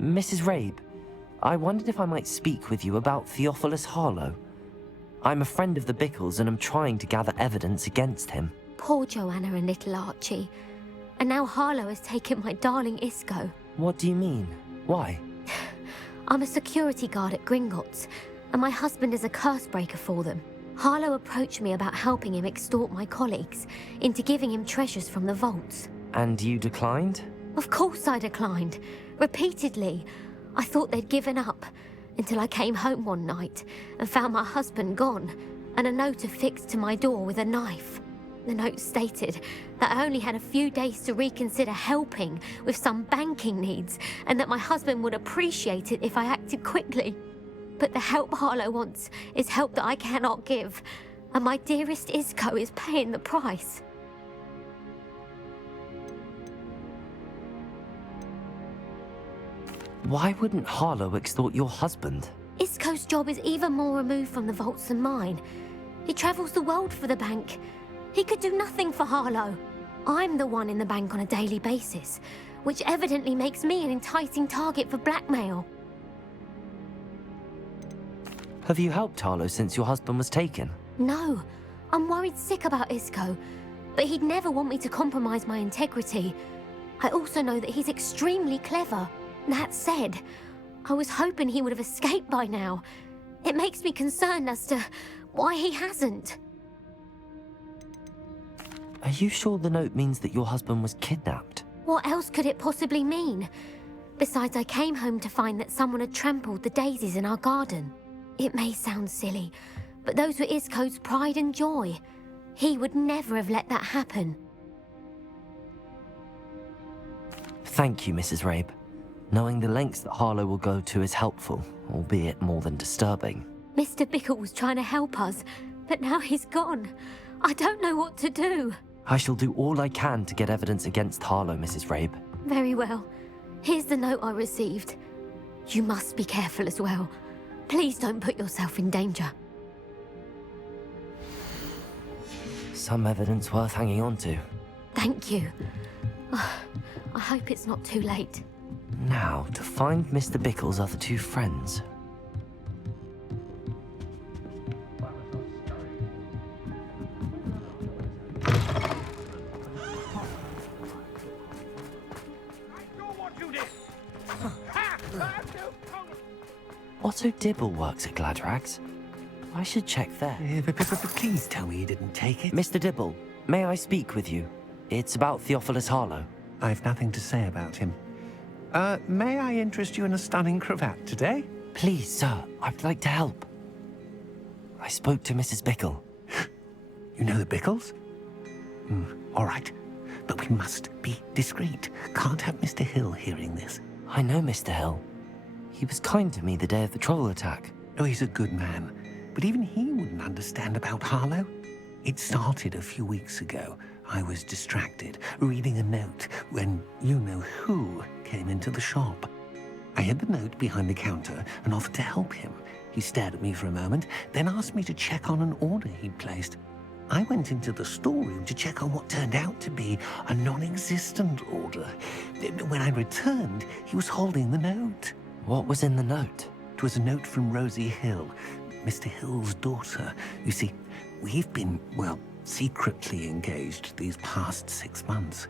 Mrs. Rabe, I wondered if I might speak with you about Theophilus Harlow. I'm a friend of the Bickles and I'm trying to gather evidence against him. Poor Joanna and little Archie. And now Harlow has taken my darling Isco. What do you mean? Why? I'm a security guard at Gringotts, and my husband is a curse breaker for them. Harlow approached me about helping him extort my colleagues into giving him treasures from the vaults. And you declined? Of course I declined. Repeatedly. I thought they'd given up, until I came home one night and found my husband gone, and a note affixed to my door with a knife. The note stated that I only had a few days to reconsider helping with some banking needs, and that my husband would appreciate it if I acted quickly. But the help Harlow wants is help that I cannot give, and my dearest Isco is paying the price. Why wouldn't Harlow extort your husband? Isco's job is even more removed from the vaults than mine. He travels the world for the bank. He could do nothing for Harlow. I'm the one in the bank on a daily basis, which evidently makes me an enticing target for blackmail. Have you helped Harlow since your husband was taken? No, I'm worried sick about Isco, but he'd never want me to compromise my integrity. I also know that he's extremely clever. That said, I was hoping he would have escaped by now. It makes me concerned as to why he hasn't. Are you sure the note means that your husband was kidnapped? What else could it possibly mean? Besides, I came home to find that someone had trampled the daisies in our garden. It may sound silly, but those were Isco's pride and joy. He would never have let that happen. Thank you, Mrs. Rabe. Knowing the lengths that Harlow will go to is helpful, albeit more than disturbing. Mr. Bickle was trying to help us, but now he's gone. I don't know what to do. I shall do all I can to get evidence against Harlow, Mrs. Rabe. Very well. Here's the note I received. You must be careful as well. Please don't put yourself in danger. Some evidence worth hanging on to. Thank you. I hope it's not too late. Now, to find Mr. Bickle's other two friends. Otto Dibble works at Gladrags. I should check there. Please tell me you didn't take it. Mr. Dibble, may I speak with you? It's about Theophilus Harlow. I've nothing to say about him. May I interest you in a stunning cravat today? Please, sir, I'd like to help. I spoke to Mrs. Bickle. You know the Bickles? All right, but we must be discreet. Can't have Mr. Hill hearing this. I know Mr. Hill. He was kind to me the day of the troll attack. Oh, he's a good man, but even he wouldn't understand about Harlow. It started a few weeks ago. I was distracted, reading a note, when you-know-who came into the shop. I hid the note behind the counter and offered to help him. He stared at me for a moment, then asked me to check on an order he'd placed. I went into the storeroom to check on what turned out to be a non-existent order. When I returned, he was holding the note. What was in the note? It was a note from Rosie Hill, Mr. Hill's daughter. You see, we've been, secretly engaged these past 6 months.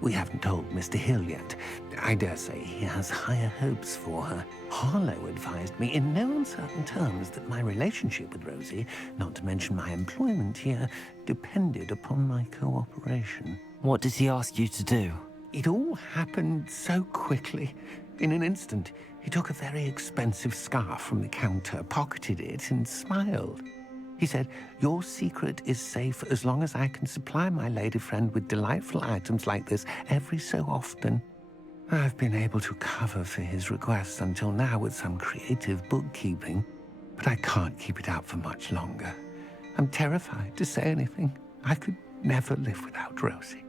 We haven't told Mr. Hill yet. I dare say he has higher hopes for her. Harlow advised me in no uncertain terms that my relationship with Rosie, not to mention my employment here, depended upon my cooperation. What did he ask you to do? It all happened so quickly. In an instant, he took a very expensive scarf from the counter, pocketed it, and smiled. He said, "Your secret is safe as long as I can supply my lady friend with delightful items like this every so often." I've been able to cover for his requests until now with some creative bookkeeping, but I can't keep it up for much longer. I'm terrified to say anything. I could never live without Rosie.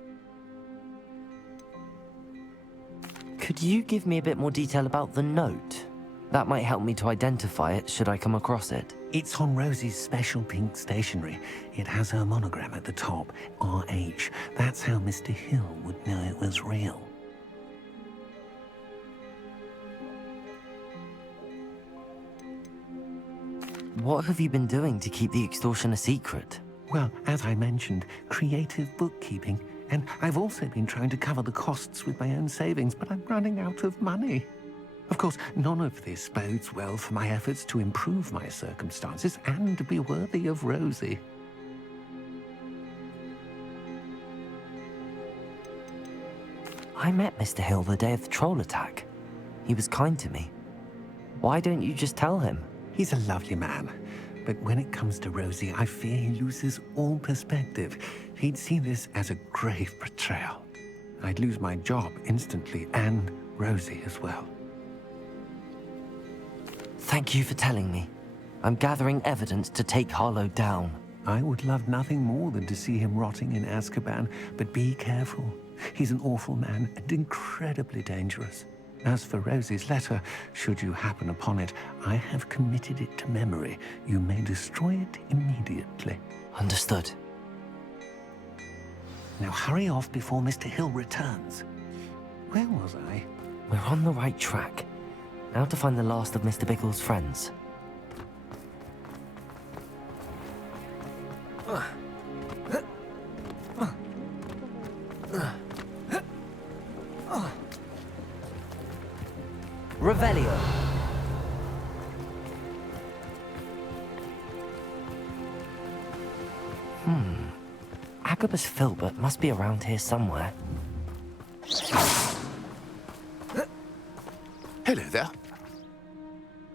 Could you give me a bit more detail about the note? That might help me to identify it should I come across it. It's on Rosie's special pink stationery. It has her monogram at the top, RH. That's how Mr. Hill would know it was real. What have you been doing to keep the extortion a secret? Well, as I mentioned, creative bookkeeping. And I've also been trying to cover the costs with my own savings, but I'm running out of money. Of course, none of this bodes well for my efforts to improve my circumstances and to be worthy of Rosie. I met Mr. Hill the day of the troll attack. He was kind to me. Why don't you just tell him? He's a lovely man, but when it comes to Rosie, I fear he loses all perspective. He'd see this as a grave betrayal. I'd lose my job instantly, and Rosie as well. Thank you for telling me. I'm gathering evidence to take Harlow down. I would love nothing more than to see him rotting in Azkaban, but be careful. He's an awful man and incredibly dangerous. As for Rosie's letter, should you happen upon it, I have committed it to memory. You may destroy it immediately. Understood. Now hurry off before Mr. Hill returns. Where was I? We're on the right track. Now to find the last of Mr. Bickle's friends. Revelio. Agabus Filbert must be around here somewhere. Hello there.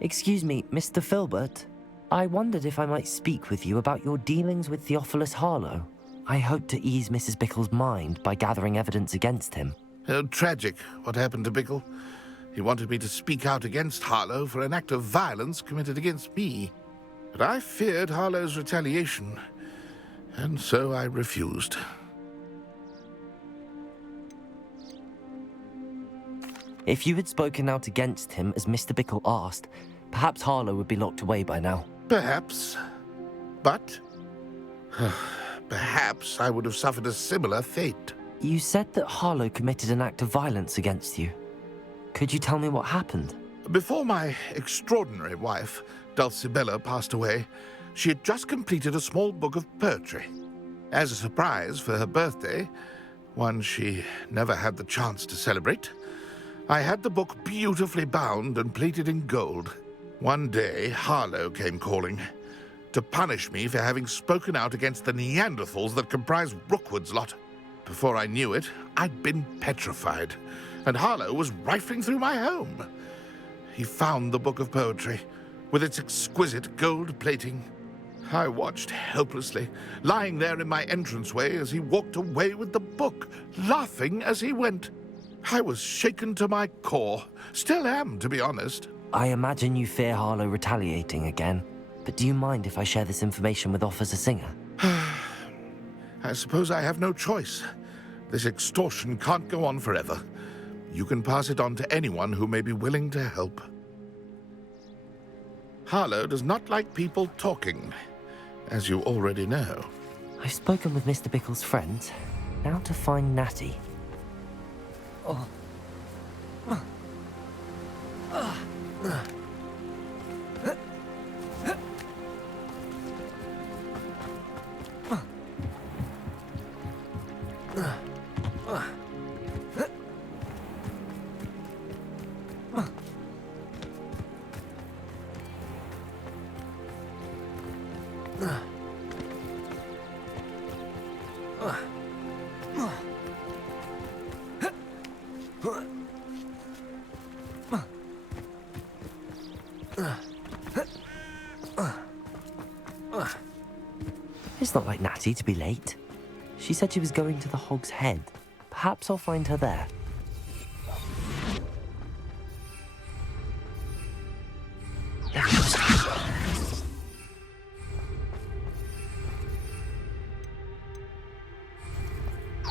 Excuse me, Mr. Filbert. I wondered if I might speak with you about your dealings with Theophilus Harlow. I hope to ease Mrs. Bickle's mind by gathering evidence against him. Tragic, what happened to Bickle. He wanted me to speak out against Harlow for an act of violence committed against me. But I feared Harlow's retaliation, and so I refused. If you had spoken out against him as Mr. Bickle asked, perhaps Harlow would be locked away by now. Perhaps. But perhaps I would have suffered a similar fate. You said that Harlow committed an act of violence against you. Could you tell me what happened? Before my extraordinary wife, Dulcibella, passed away, she had just completed a small book of poetry. As a surprise for her birthday, one she never had the chance to celebrate, I had the book beautifully bound and plated in gold. One day, Harlow came calling to punish me for having spoken out against the Neanderthals that comprise Rookwood's lot. Before I knew it, I'd been petrified, and Harlow was rifling through my home. He found the book of poetry, with its exquisite gold plating. I watched helplessly, lying there in my entranceway as he walked away with the book, laughing as he went. I was shaken to my core. Still am, to be honest. I imagine you fear Harlow retaliating again, but do you mind if I share this information with Officer Singer? I suppose I have no choice. This extortion can't go on forever. You can pass it on to anyone who may be willing to help. Harlow does not like people talking, as you already know. I've spoken with Mr. Bickle's friends. Now to find Natty. It's not like Natty to be late. She said she was going to the Hog's Head. Perhaps I'll find her there.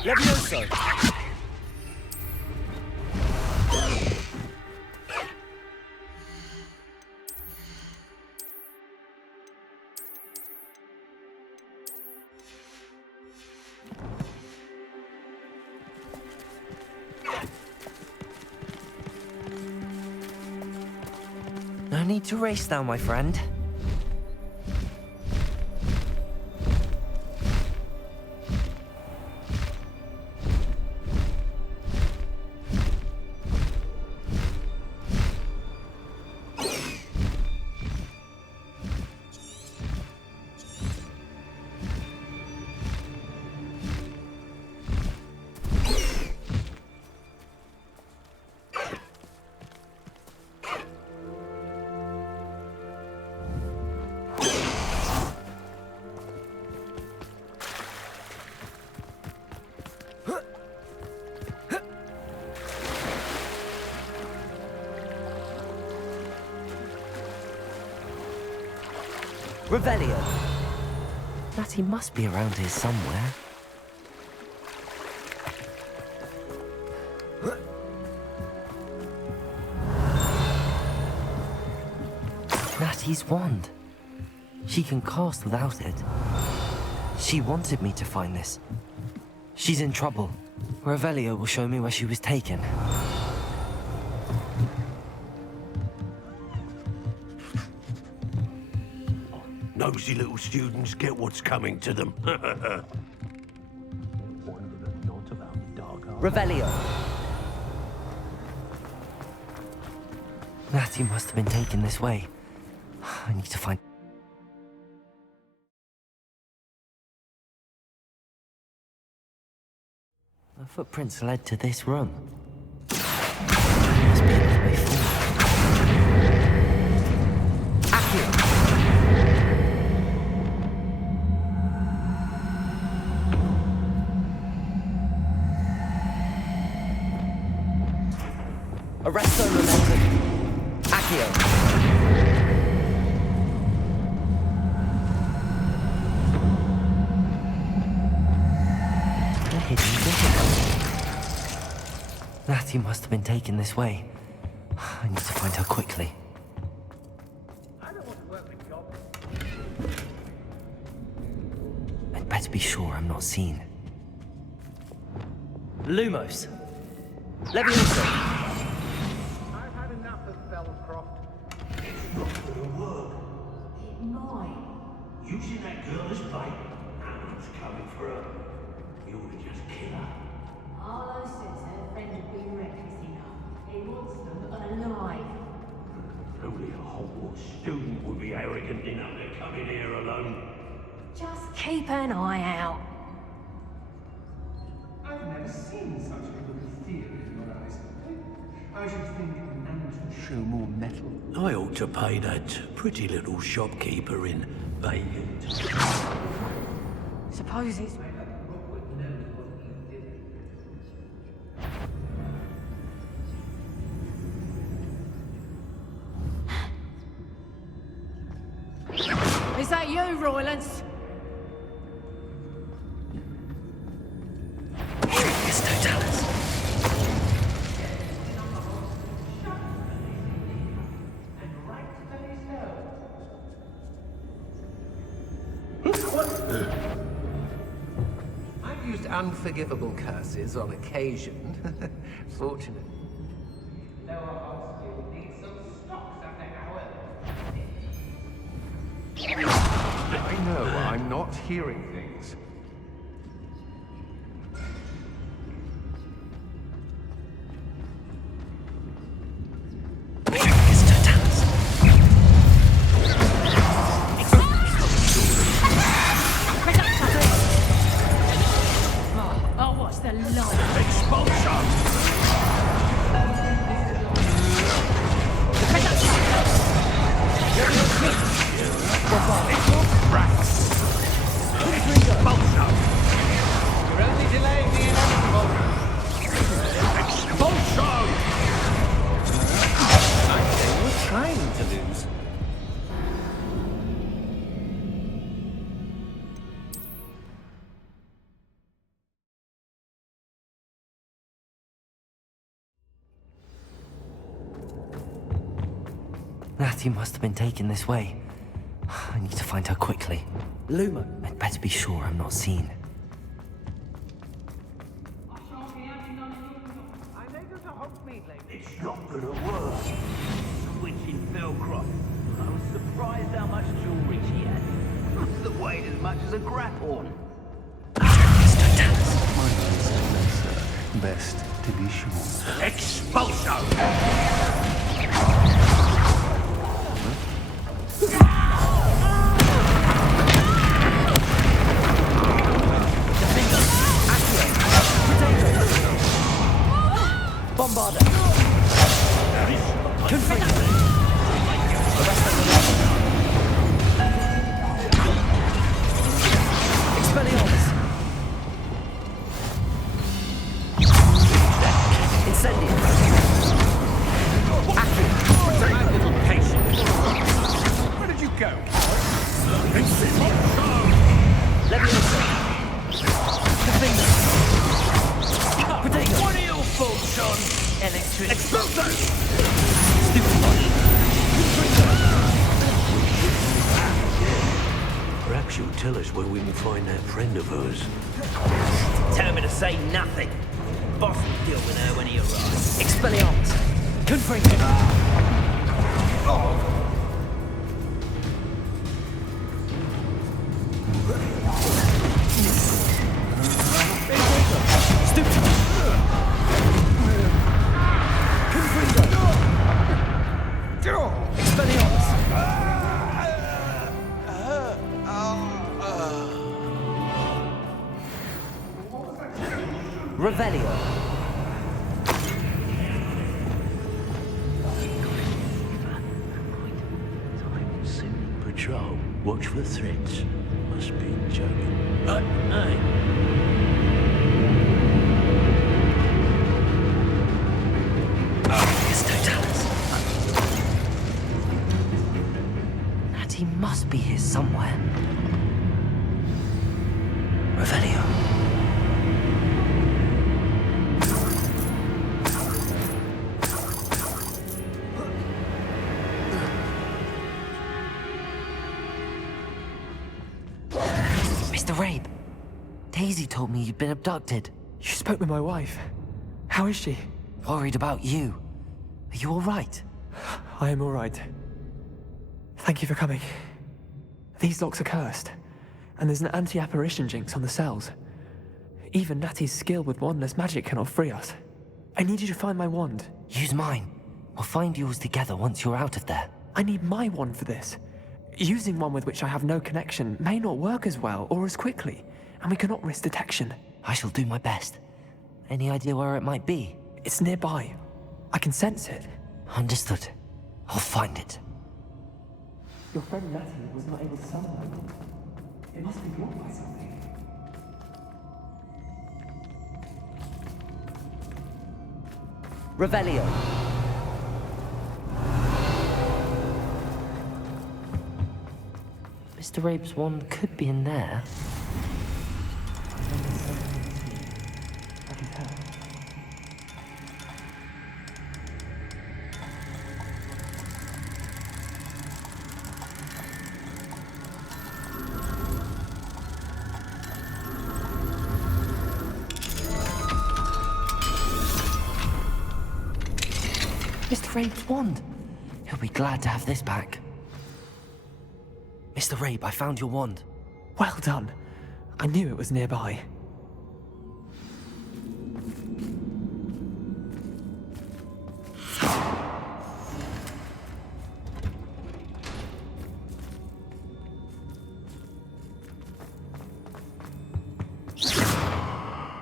Levioso! No need to race now, my friend. Revelio. Natty must be around here somewhere. Natty's wand. She can cast without it. She wanted me to find this. She's in trouble. Revelio will show me where she was taken. Nosy little students get what's coming to them. Revelio. Natty must have been taken this way. I need to find... The footprints led to this room. There must be another way forward. Accio! Arresto momentum. Accio! Natty must have been taken this way. I need to find her quickly. I'd better be sure I'm not seen. Lumos. Levioso. I've had enough of Belcroft. It's not gonna work. It might. Using that girl as bait. Anna's coming for her. You would just kill her. Harlow says her friend would be reckless enough. He wants them alive. Only a Hogwarts student would be arrogant enough to come in here alone. Just keep an eye out. I've never seen such a good theory in your eyes. I should think Nant would show more mettle. I ought to pay that pretty little shopkeeper in bacon. Suppose it's... Is that you, Roylance? It's Totalis. I've used unforgivable curses on occasion. Fortunate. Lower Hogsfield needs some stocks of their I know, I'm not hearing things. It's Totalis. Oh, what's the line? Expulsion! You're only delaying the inevitable. Expulsion! They were trying to lose. Natty must have been taken this way. I need to find her quickly. Luma, I'd better be sure I'm not seen. It's not gonna work. Switch in Belcroft. I was surprised how much jewelry she had. Must have weighed as much as a grapphorn. It's Totalis. My eyes don't know, sir. Best to be sure. Expulsion! Bombarda. Confringo. Expelliarmus. Incendio. Accio. Take a little patience. Where did you go? Electric! Expulso! Perhaps you'll tell us where we can find that friend of hers. Tell me to say nothing. Boss will deal with her when he arrives. Expelliarmus! Confringo! Revelio. Patrol. Watch for threats. Must be joking. Hey! It's Totalis. Natty must be here somewhere. Revelio. Mr. Rabe, Daisy told me you'd been abducted. You spoke with my wife. How is she? Worried about you. Are you all right? I am all right. Thank you for coming. These locks are cursed, and there's an anti-apparition jinx on the cells. Even Natty's skill with wandless magic cannot free us. I need you to find my wand. Use mine. We'll find yours together once you're out of there. I need my wand for this. Using one with which I have no connection may not work as well or as quickly, and we cannot risk detection. I shall do my best. Any idea where it might be? It's nearby. I can sense it. Understood. I'll find it. Your friend Natty was not able to summon it. It must be blocked by something. Revelio. Mr. Rabe's wand could be in there. I can tell. Mr. Rabe's wand. He'll be glad to have this back. Mr. Rabe, I found your wand. Well done. I knew it was nearby.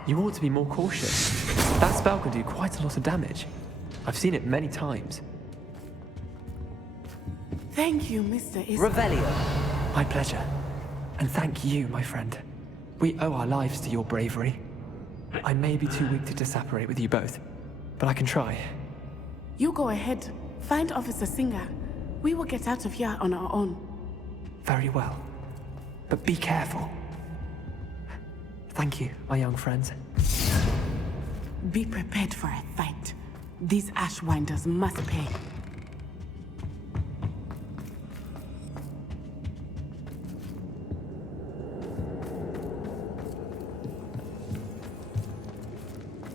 You ought to be more cautious. That spell can do quite a lot of damage. I've seen it many times. Thank you, Mr. Revelio. My pleasure. And thank you, my friend. We owe our lives to your bravery. I may be too weak to disapparate with you both, but I can try. You go ahead. Find Officer Singer. We will get out of here on our own. Very well. But be careful. Thank you, my young friends. Be prepared for a fight. These Ashwinders must pay.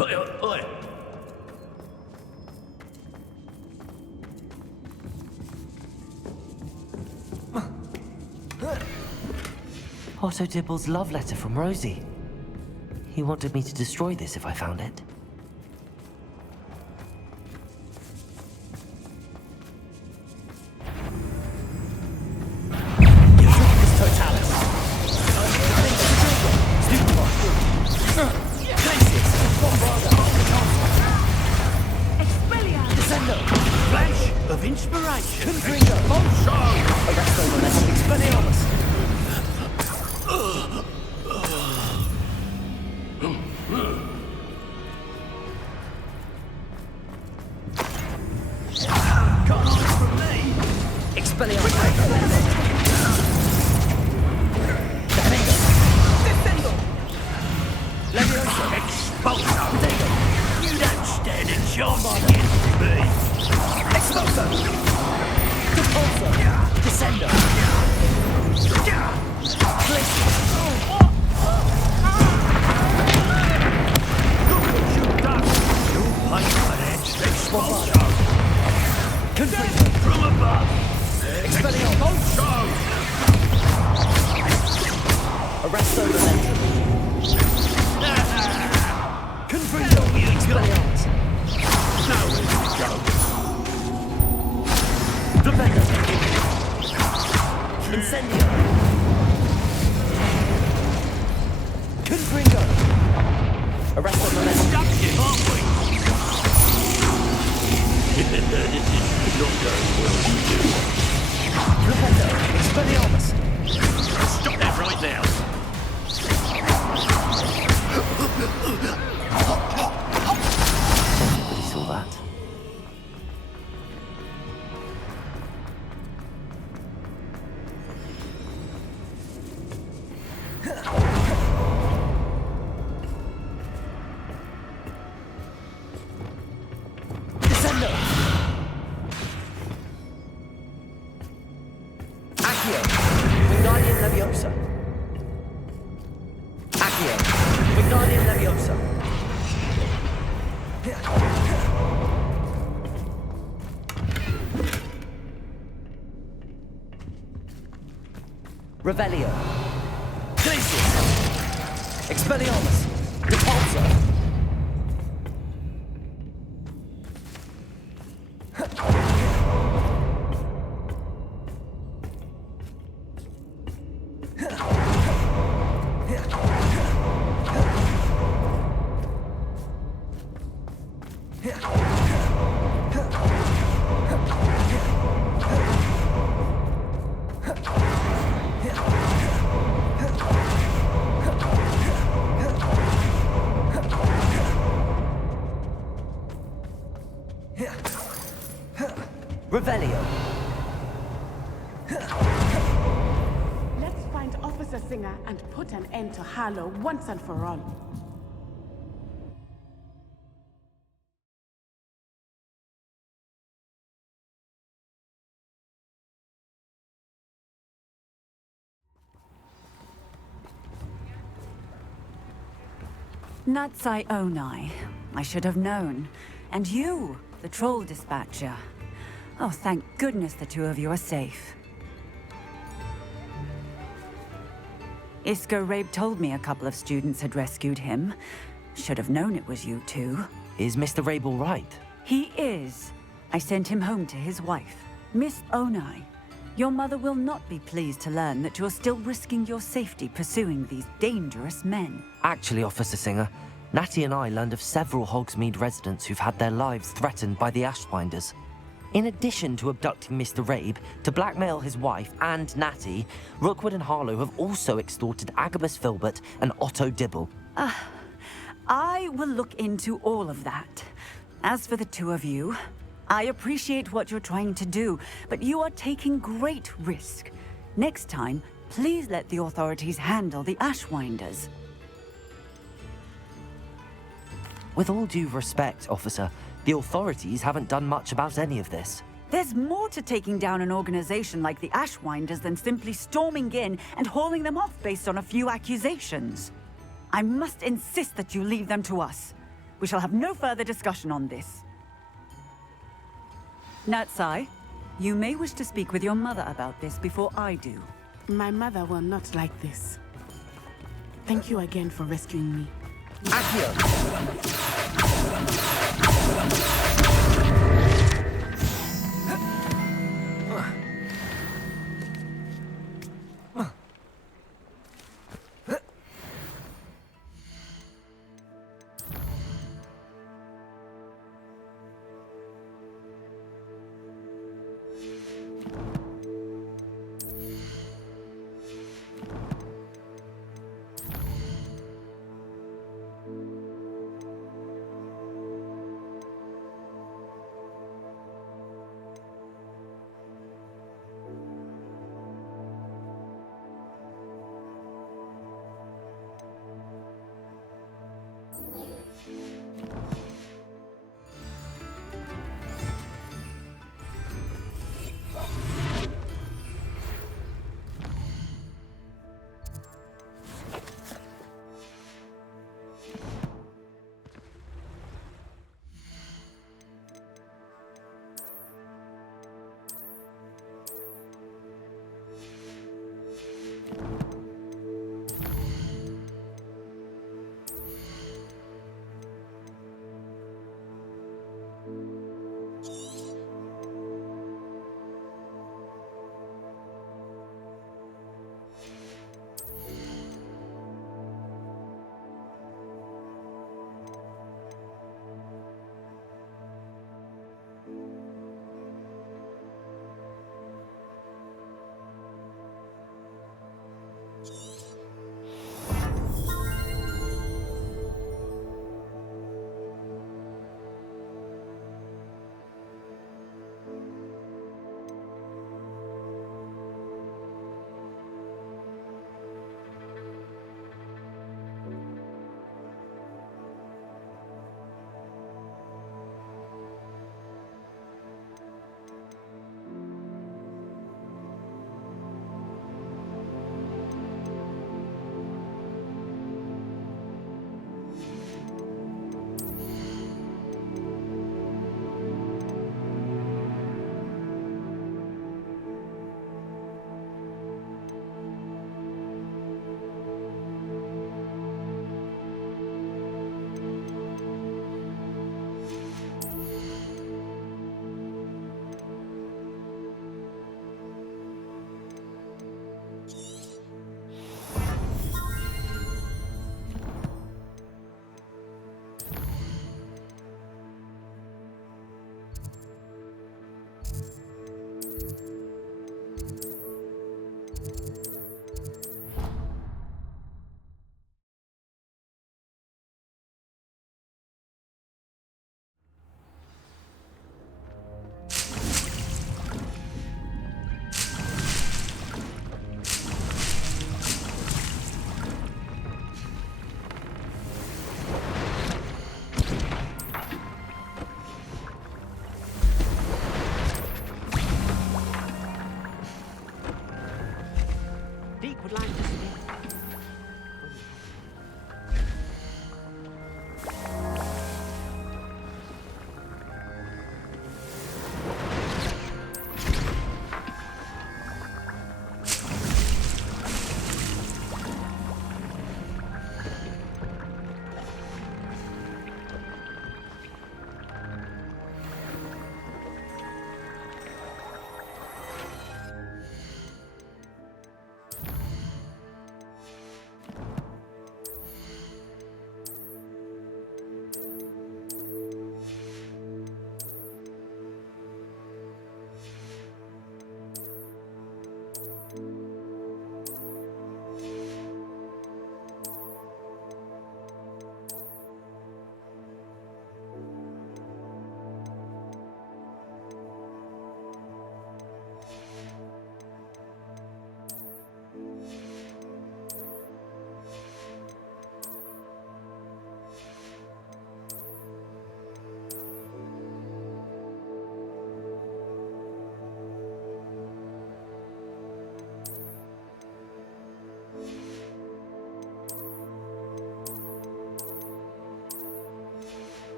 Oi, oi, oi! Otto Dibble's love letter from Rosie. He wanted me to destroy this if I found it. Of inspiration! You don't stand a chance against me. Expulso! Repulsor! Descendo! Glacius! Look what you've done. You punishment. Expulsion. Confringo! From above. Expelliarmus! Arresto Momentum! Confringo! Expelliarmus! Now where do we go? Defender! Incendio! Confringo! Arresto Momentum! Stuck here, aren't we? This is not going well. Defender! Expelliarmus! Stop that right now. Nobody saw that. Descendo! Accio! Wingardium Leviosa! Accio! Wingardium Leviosa! Revelio! Glacius! Expelliarmus! Repulsor! Revelio! Let's find Officer Singer and put an end to Harlow once and for all. Natsai Onai. I should have known. And you, the troll dispatcher. Oh, thank goodness the two of you are safe. Isco Rabe told me a couple of students had rescued him. Should have known it was you two. Is Mr. Rabe all right? He is. I sent him home to his wife. Miss Onai, your mother will not be pleased to learn that you're still risking your safety pursuing these dangerous men. Actually, Officer Singer, Natty and I learned of several Hogsmeade residents who've had their lives threatened by the Ashwinders. In addition to abducting Mr. Rabe to blackmail his wife and Natty, Rookwood and Harlow have also extorted Agabus Filbert and Otto Dibble. I will look into all of that. As for the two of you, I appreciate what you're trying to do, but you are taking great risk. Next time, please let the authorities handle the Ashwinders. With all due respect, officer, the authorities haven't done much about any of this. There's more to taking down an organization like the Ashwinders than simply storming in and hauling them off based on a few accusations. I must insist that you leave them to us. We shall have no further discussion on this. Natsai, you may wish to speak with your mother about this before I do. My mother will not like this. Thank you again for rescuing me. Accio!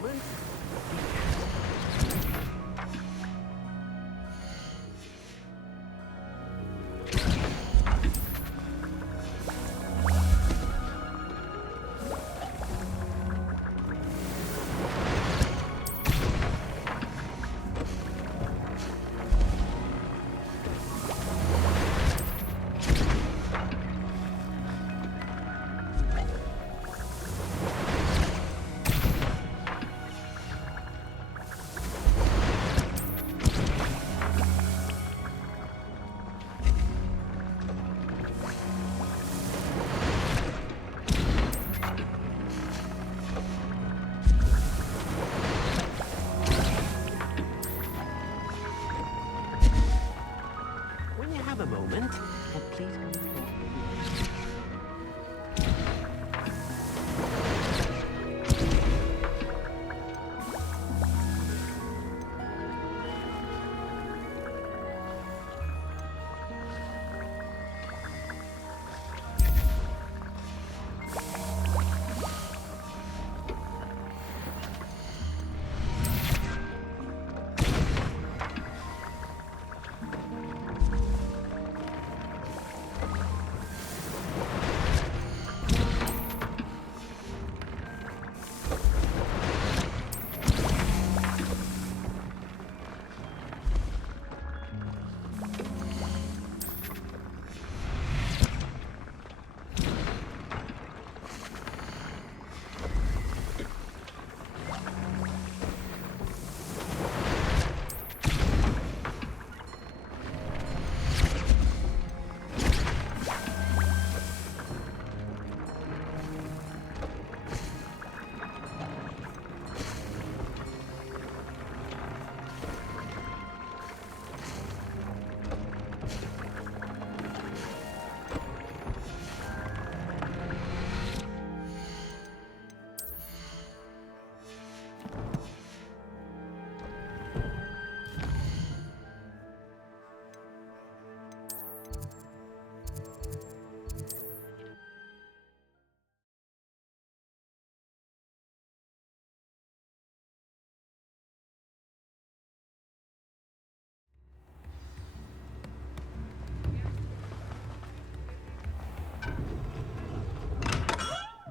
moment? When you have a moment, please come forward.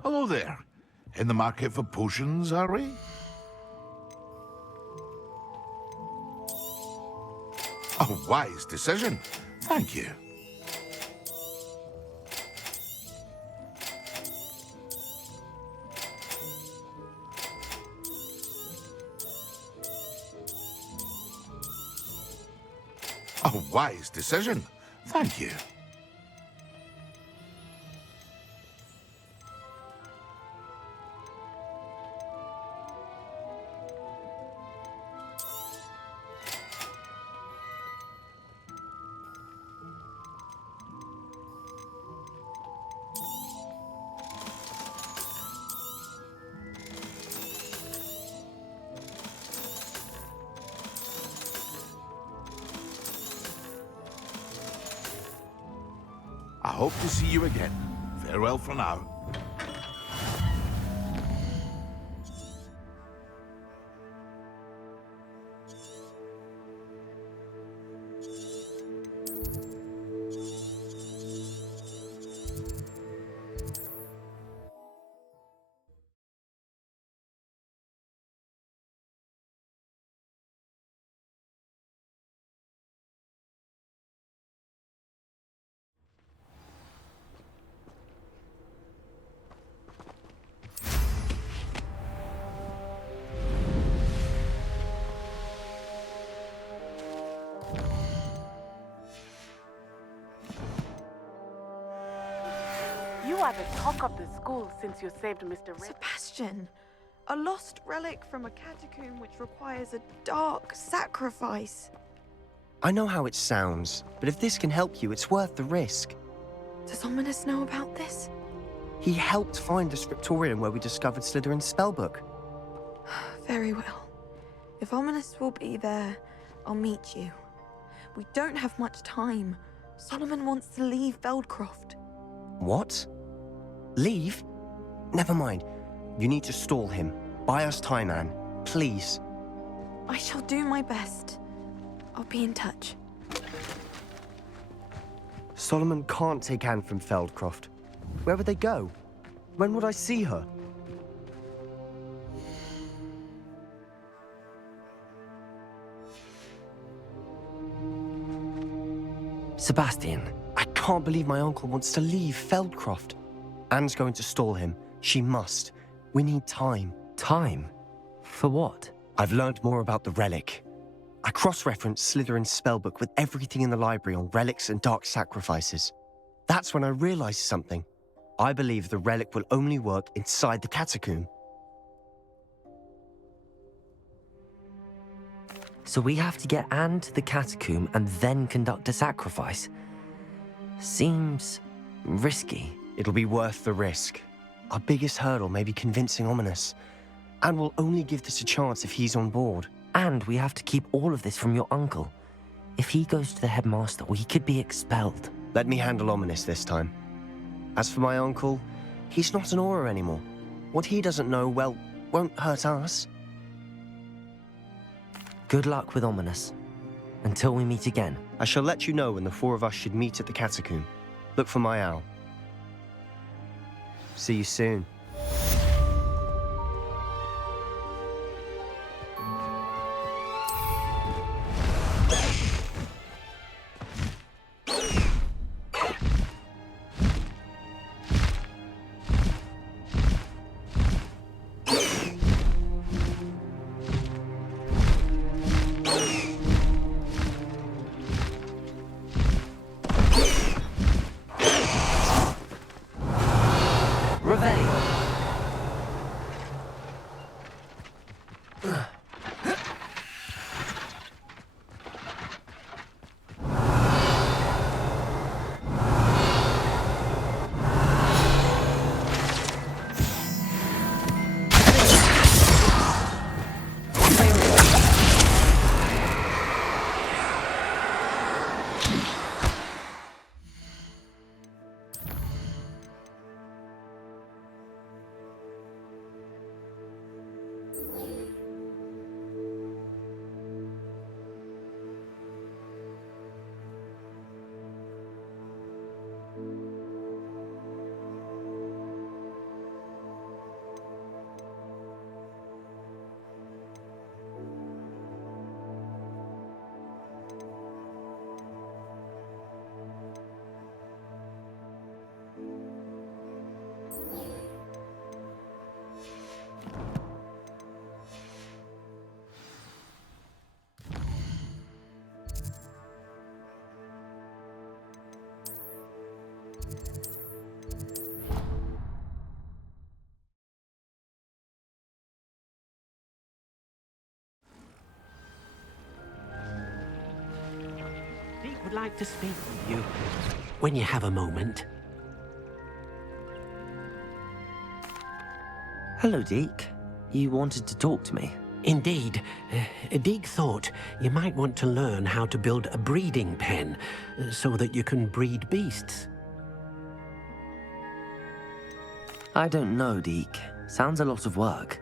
Hello there. In the market for potions, are we? A wise decision. Thank you. A wise decision. Thank you. I hope to see you again. Farewell for now. You are the talk of the school since you saved Mr. Red. Sebastian, a lost relic from a catacomb which requires a dark sacrifice. I know how it sounds, but if this can help you, it's worth the risk. Does Ominous know about this? He helped find the scriptorium where we discovered Slytherin's spellbook. Very well. If Ominous will be there, I'll meet you. We don't have much time. Solomon wants to leave Veldcroft. What? Leave? Never mind. You need to stall him. Buy us time, Anne. please. I shall do my best. I'll be in touch. Solomon can't take Anne from Feldcroft. Where would they go? When would I see her? Sebastian. I can't believe my uncle wants to leave Feldcroft. Anne's going to stall him. She must. We need time. Time? For what? I've learned more about the relic. I cross-referenced Slytherin's spellbook with everything in the library on relics and dark sacrifices. That's when I realized something. I believe the relic will only work inside the catacomb. So we have to get Anne to the catacomb and then conduct a sacrifice? Seems risky. It'll be worth the risk. Our biggest hurdle may be convincing Ominous. Anne will only give this a chance if he's on board. And we have to keep all of this from your uncle. If he goes to the headmaster, we could be expelled. Let me handle Ominous this time. As for my uncle, he's not an Auror anymore. What he doesn't know, well, won't hurt us. Good luck with Ominous. Until we meet again. I shall let you know when the four of us should meet at the catacomb. Look for my owl. See you soon. Would like to speak with you when you have a moment. Hello, Deke. You wanted to talk to me? Indeed. Deek thought you might want to learn how to build a breeding pen so that you can breed beasts. I don't know, Deke. Sounds a lot of work.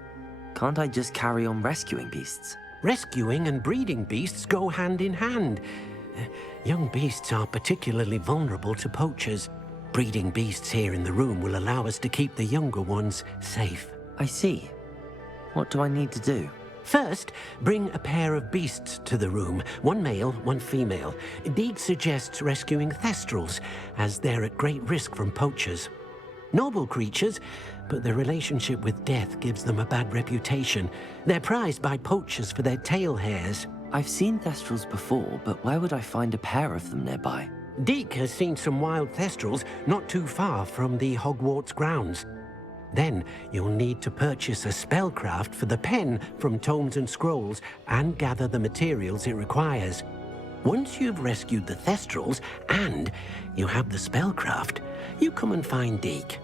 Can't I just carry on rescuing beasts? Rescuing and breeding beasts go hand in hand. Young beasts are particularly vulnerable to poachers. Breeding beasts here in the room will allow us to keep the younger ones safe. I see. What do I need to do? First, bring a pair of beasts to the room. One male, one female. Deek suggests rescuing Thestrals, as they're at great risk from poachers. Noble creatures, but their relationship with death gives them a bad reputation. They're prized by poachers for their tail hairs. I've seen Thestrals before, but where would I find a pair of them nearby? Deek has seen some wild Thestrals not too far from the Hogwarts grounds. Then you'll need to purchase a spellcraft for the pen from Tomes and Scrolls and gather the materials it requires. Once you've rescued the Thestrals and you have the spellcraft, you come and find Deek.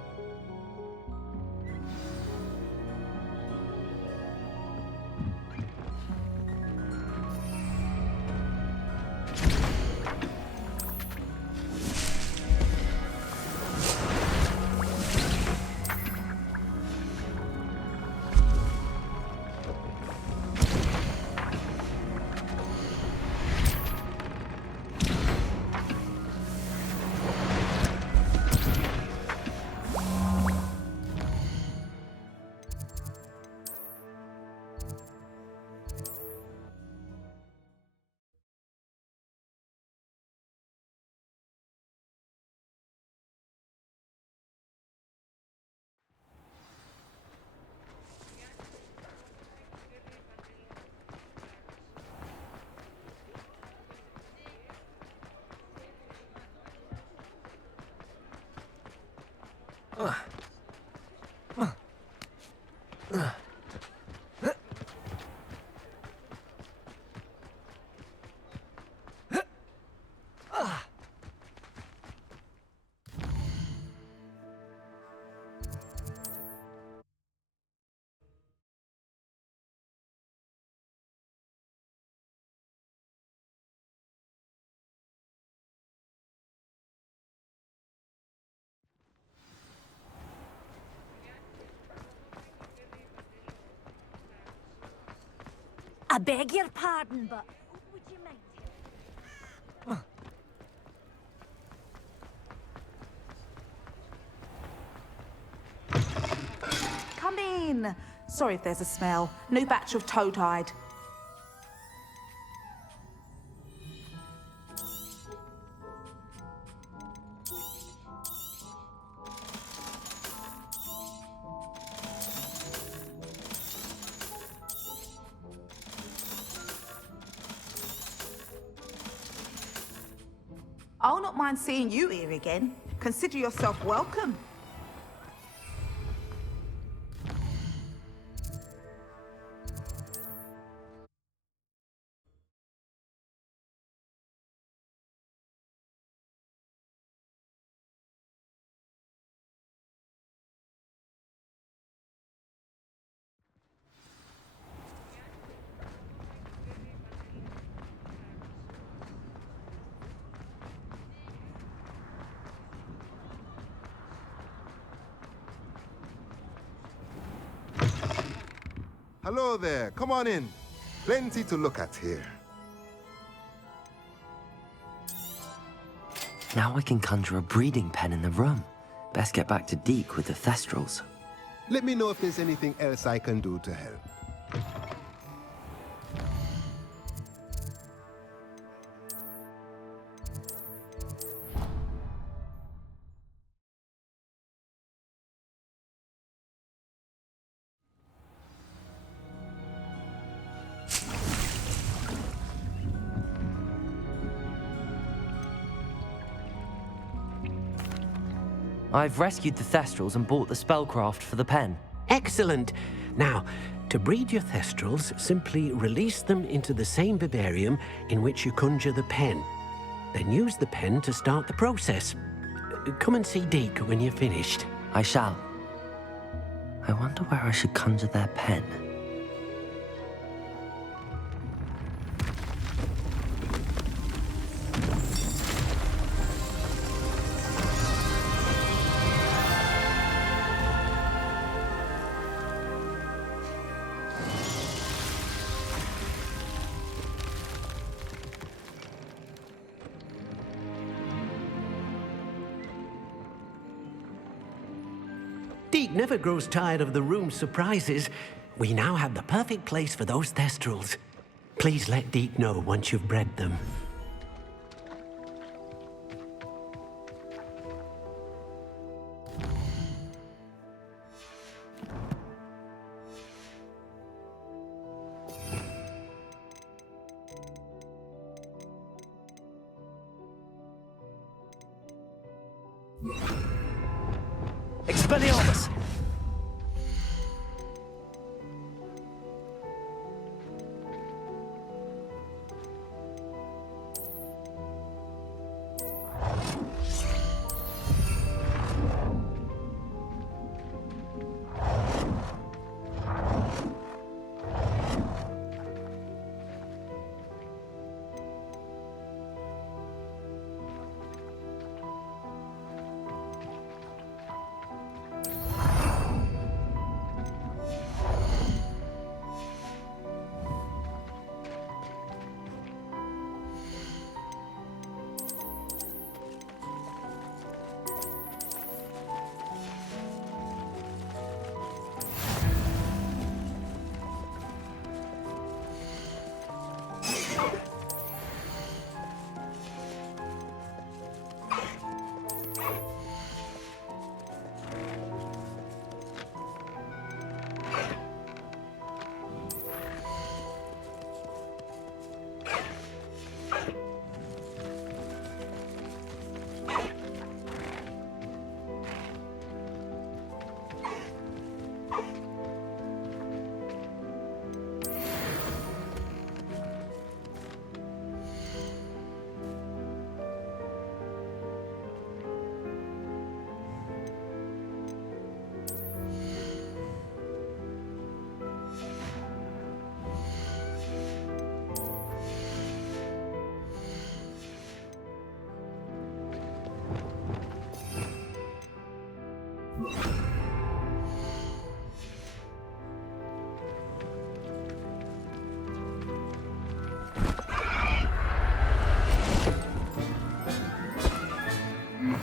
I beg your pardon, but would you mind? Come in. Sorry if there's a smell. New batch of toad-hide. I'll not mind seeing you here again. Consider yourself welcome. Hello there, come on in. Plenty to look at here. Now I can conjure a breeding pen in the room. Best get back to Deke with the Thestrals. Let me know if there's anything else I can do to help. I've rescued the Thestrals and bought the spellcraft for the pen. Excellent. Now, to breed your Thestrals, simply release them into the same vivarium in which you conjure the pen. Then use the pen to start the process. Come and see Deke when you're finished. I shall. I wonder where I should conjure their pen. Deke never grows tired of the room's surprises. We now have the perfect place for those Thestrals. Please let Deke know once you've bred them. Expelliarmus!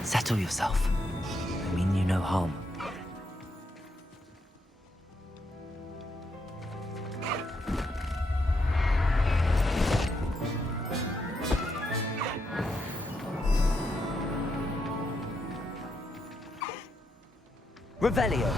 Settle yourself. I mean you no harm. Revelio.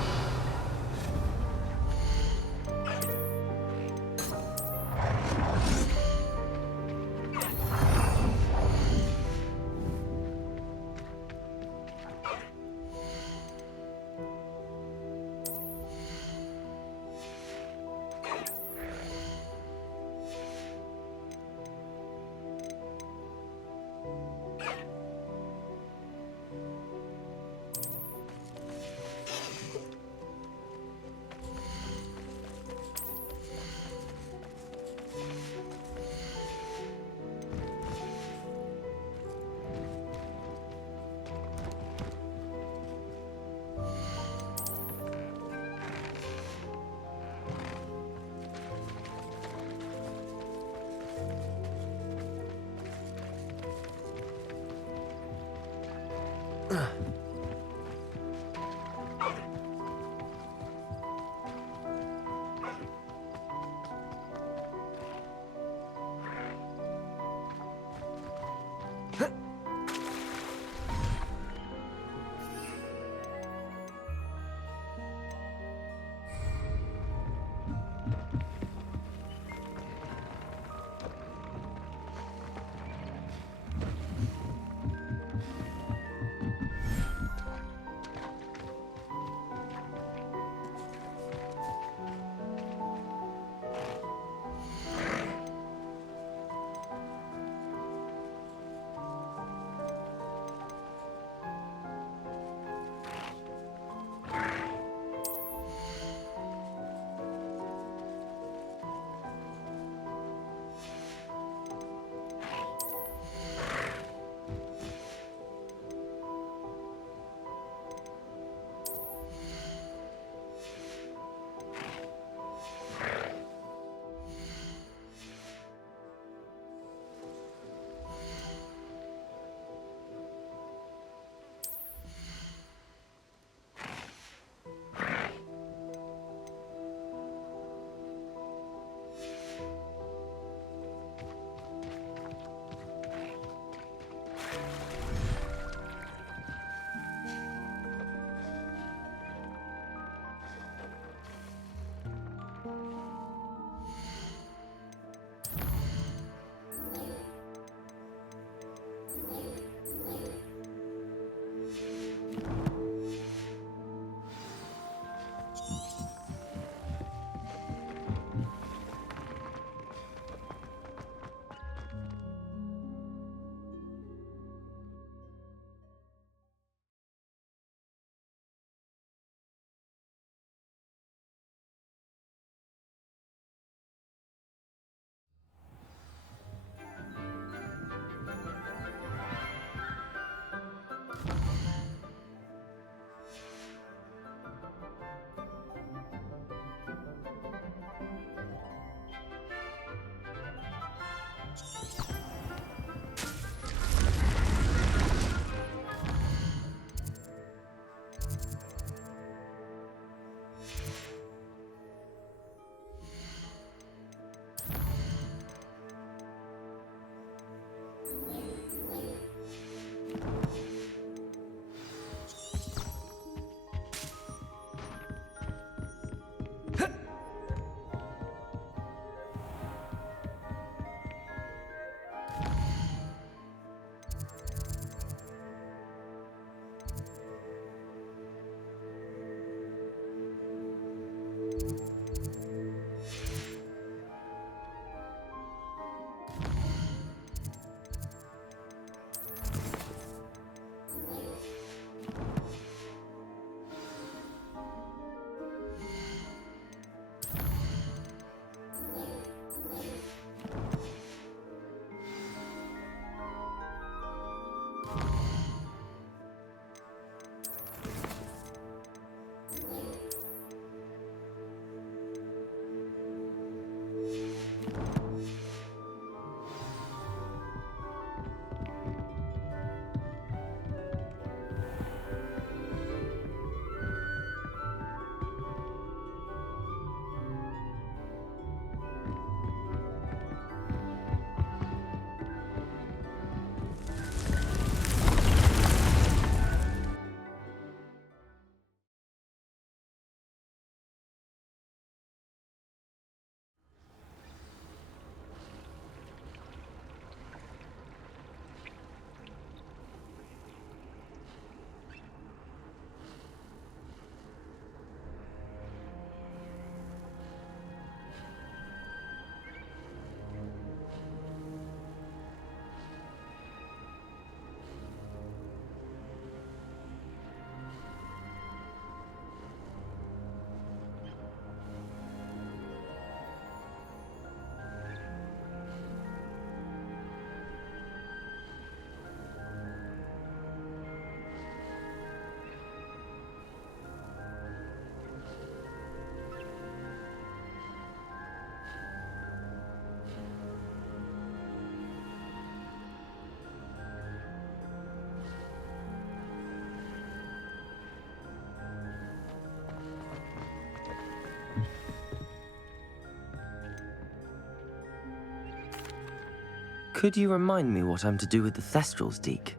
Could you remind me what I'm to do with the Thestrals, Deke?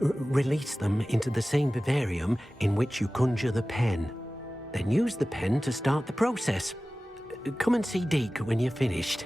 Release them into the same vivarium in which you conjure the pen. Then use the pen to start the process. Come and see Deke when you're finished.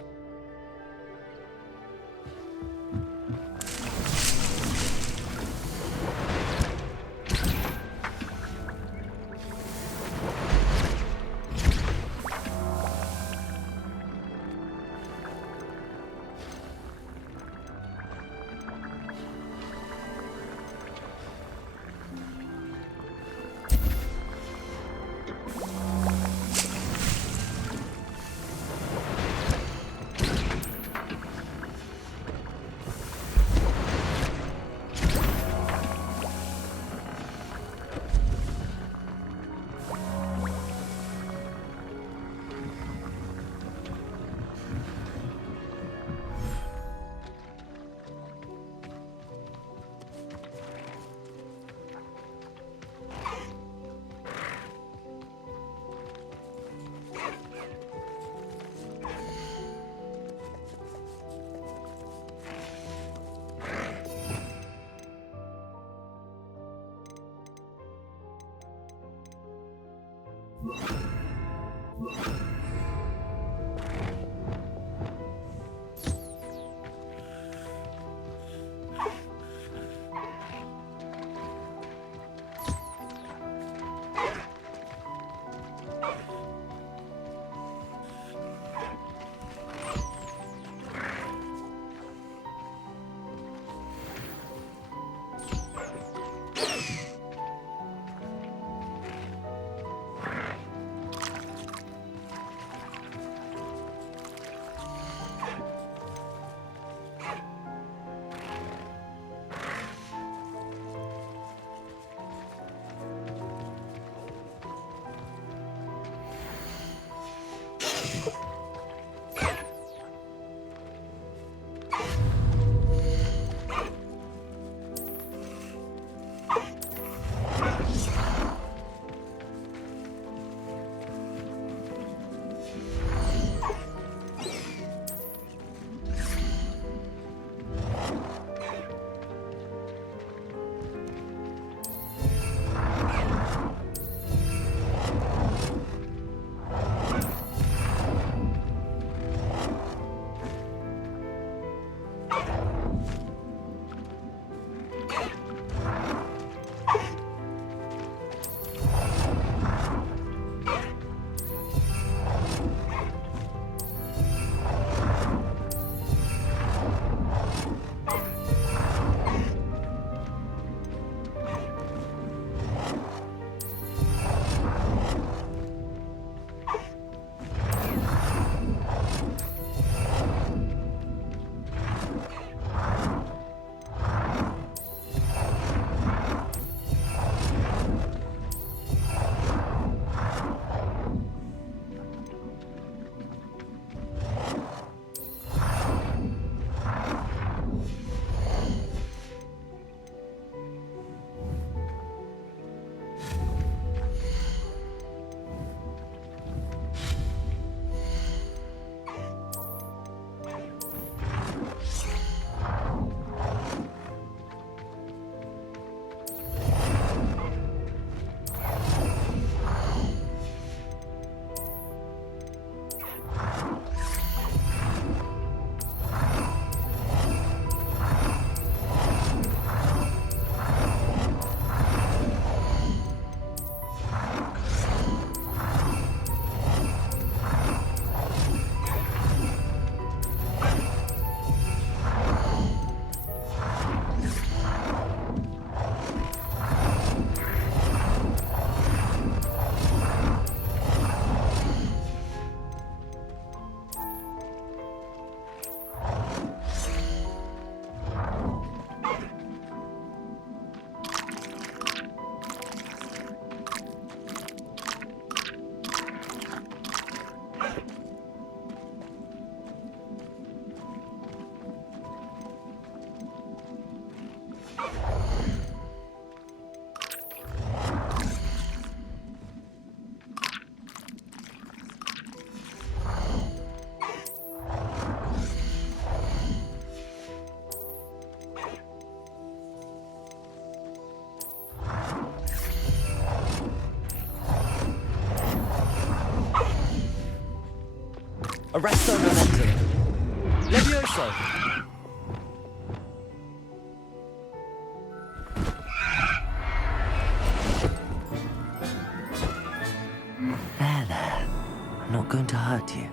Arresto momentum. Levioso! There. I'm not going to hurt you.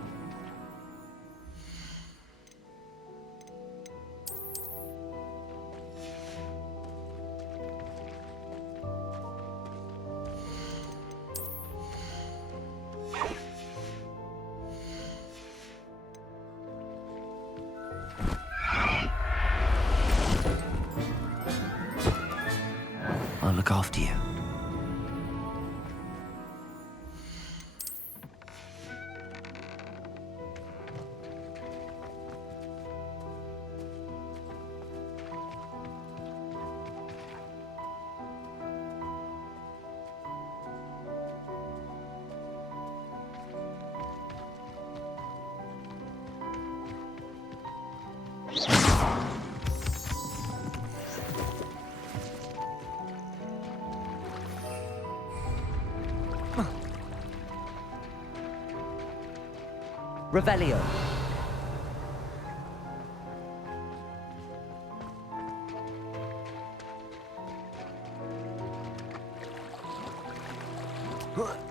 I'll look after you. Revelio. Huh.